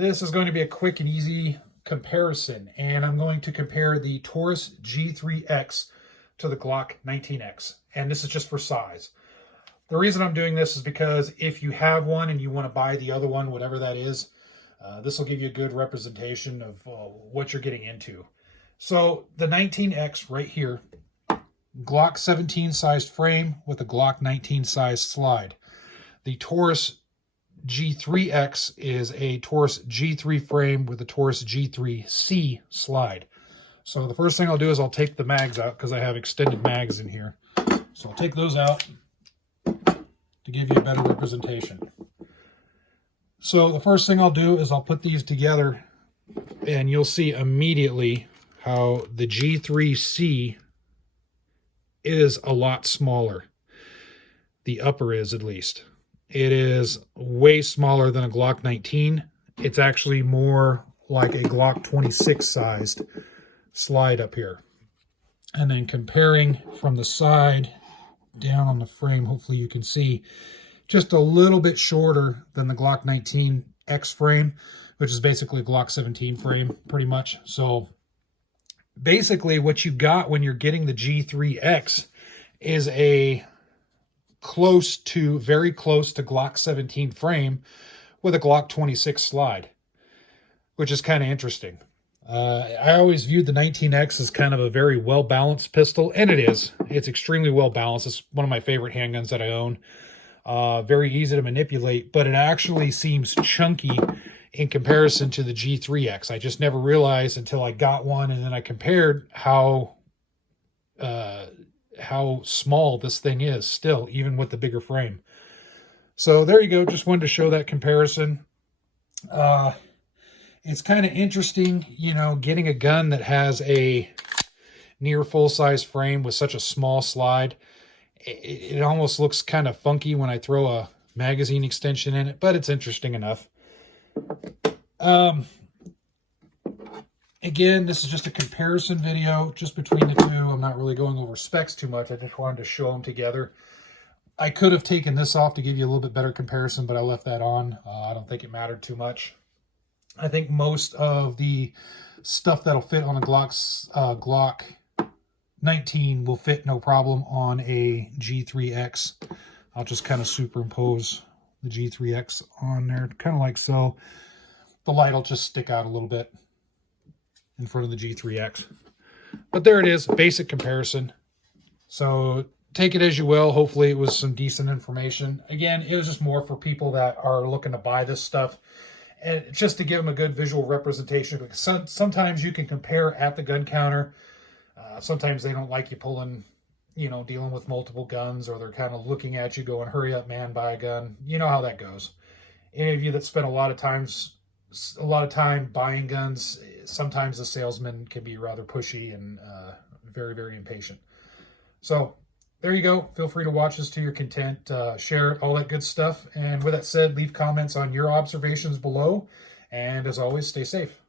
This is going to be a quick and easy comparison, and I'm going to compare the Taurus G3X to the Glock 19X, and this is just for size. The reason I'm doing this is because if you have one and you want to buy the other one, whatever that is, this will give you a good representation of what you're getting into. So the 19X right here, Glock 17 sized frame with a Glock 19 sized slide. The Taurus G3X is a Taurus G3 frame with a Taurus G3C slide. So the first thing I'll do is I'll take the mags out because I have extended mags in here. So I'll take those out to give you a better representation. So the first thing I'll do is I'll put these together and you'll see immediately how the G3C is a lot smaller. The upper is, at least. It is way smaller than a Glock 19. It's actually more like a Glock 26 sized slide up here. And then comparing from the side down on the frame, hopefully you can see, just a little bit shorter than the Glock 19X frame, which is basically a Glock 17 frame, pretty much. So basically what you got when you're getting the G3X is a very close to Glock 17 frame with a Glock 26 slide, which is kind of interesting. I always viewed the 19X as kind of a very well-balanced pistol, and it is. It's extremely well-balanced. It's one of my favorite handguns that I own. Very easy to manipulate, but it actually seems chunky in comparison to the G3X. I just never realized until I got one, and then I compared how small this thing is still, even with the bigger frame. So there you go. Just wanted to show that comparison. It's kind of interesting, you know, getting a gun that has a near full-size frame with such a small slide. It almost looks kind of funky when I throw a magazine extension in it, but it's interesting enough. Again, this is just a comparison video just between the two. I'm not really going over specs too much. I just wanted to show them together. I could have taken this off to give you a little bit better comparison, but I left that on. I don't think it mattered too much. I think most of the stuff that'll fit on a Glock 19 will fit no problem on a G3X. I'll just kind of superimpose the G3X on there, kind of like so. The light will just stick out a little bit in front of the G3X. But there it is, basic comparison. So take it as you will. Hopefully it was some decent information. Again, it was just more for people that are looking to buy this stuff, and just to give them a good visual representation, because sometimes you can compare at the gun counter. Sometimes they don't like you pulling, you know, dealing with multiple guns, or they're kind of looking at you going, hurry up, man, buy a gun. You know how that goes. Any of you that spend a lot of time buying guns, sometimes the salesman can be rather pushy and very, very impatient. So there you go. Feel free to watch this to your content, share it, all that good stuff. And with that said, leave comments on your observations below. And as always, stay safe.